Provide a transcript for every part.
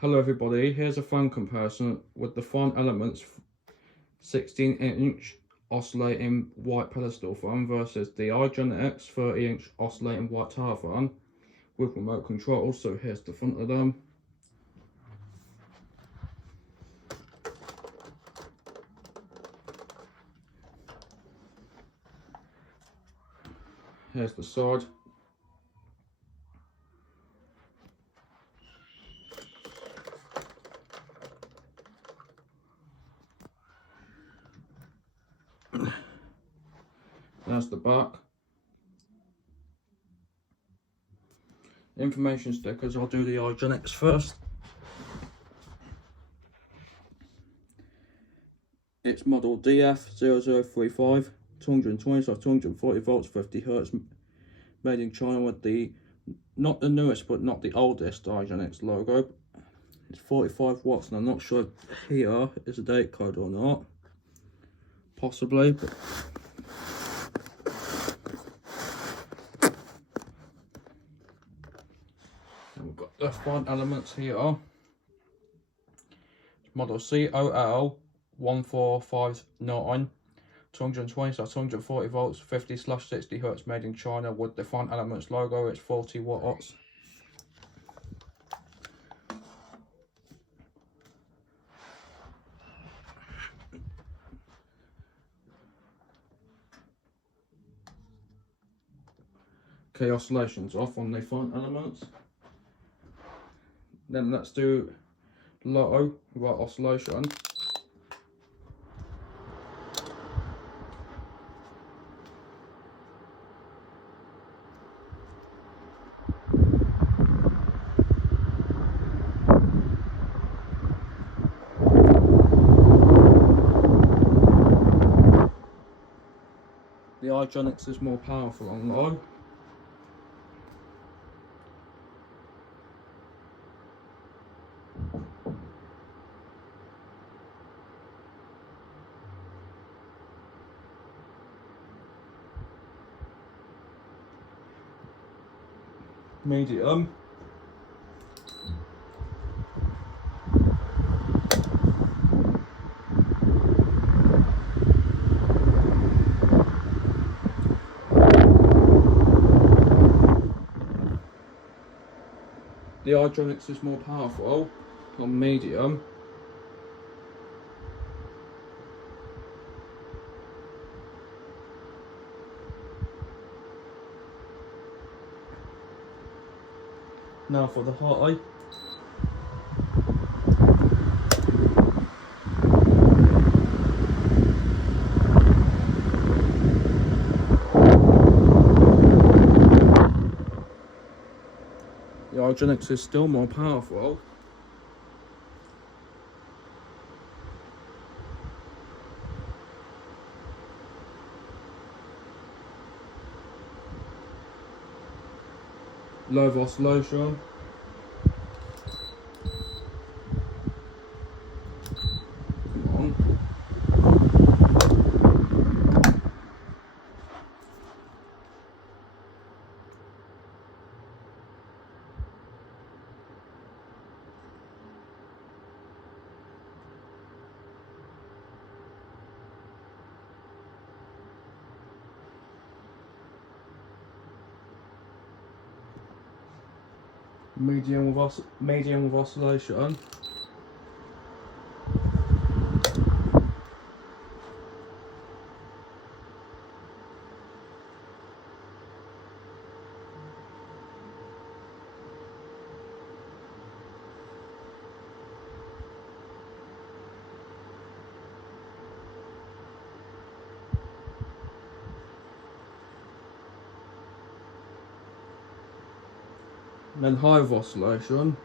Hello everybody, here's a phone comparison with the front elements 16-inch oscillating white pedestal phone versus the Igenix 30-inch oscillating white tower phone with remote control. So here's the front of them. Here's the side. There's the back. Information stickers, I'll do the Igenix first. It's model DF0035, 220/240 volts, 50 Hz, made in China with the, not the newest but not the oldest Igenix logo. It's 45 watts and I'm not sure if here is a date code or not. Possibly, but and we've got the front elements here. It's model COL1459, 220/240 volts, 50/60 Hz, made in China with the front elements logo. It's 40 watts. Okay, oscillations off on the front elements. Then let's do low right oscillation. The Igenix is more powerful on low. Medium. The Igenix is more powerful on medium. Now for the high. The Igenix is still more powerful. Low oscillation. Come on. Medium with oscillation. And then high with oscillation.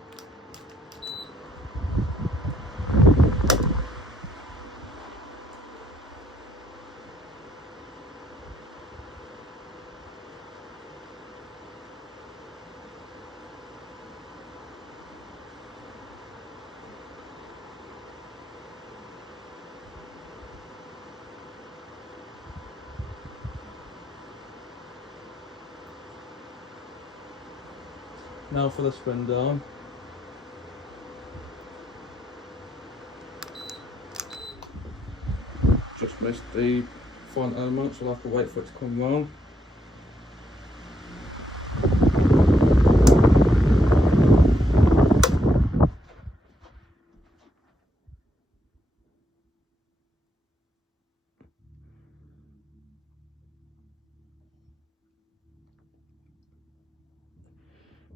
Now for the spin down. missed the front element, so I'll have to wait for it to come round.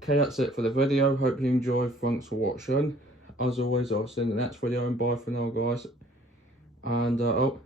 Okay, that's it for the video. Hope you enjoyed. Thanks for watching. As always, I'll see you in the next video, and bye for now, guys. And oh,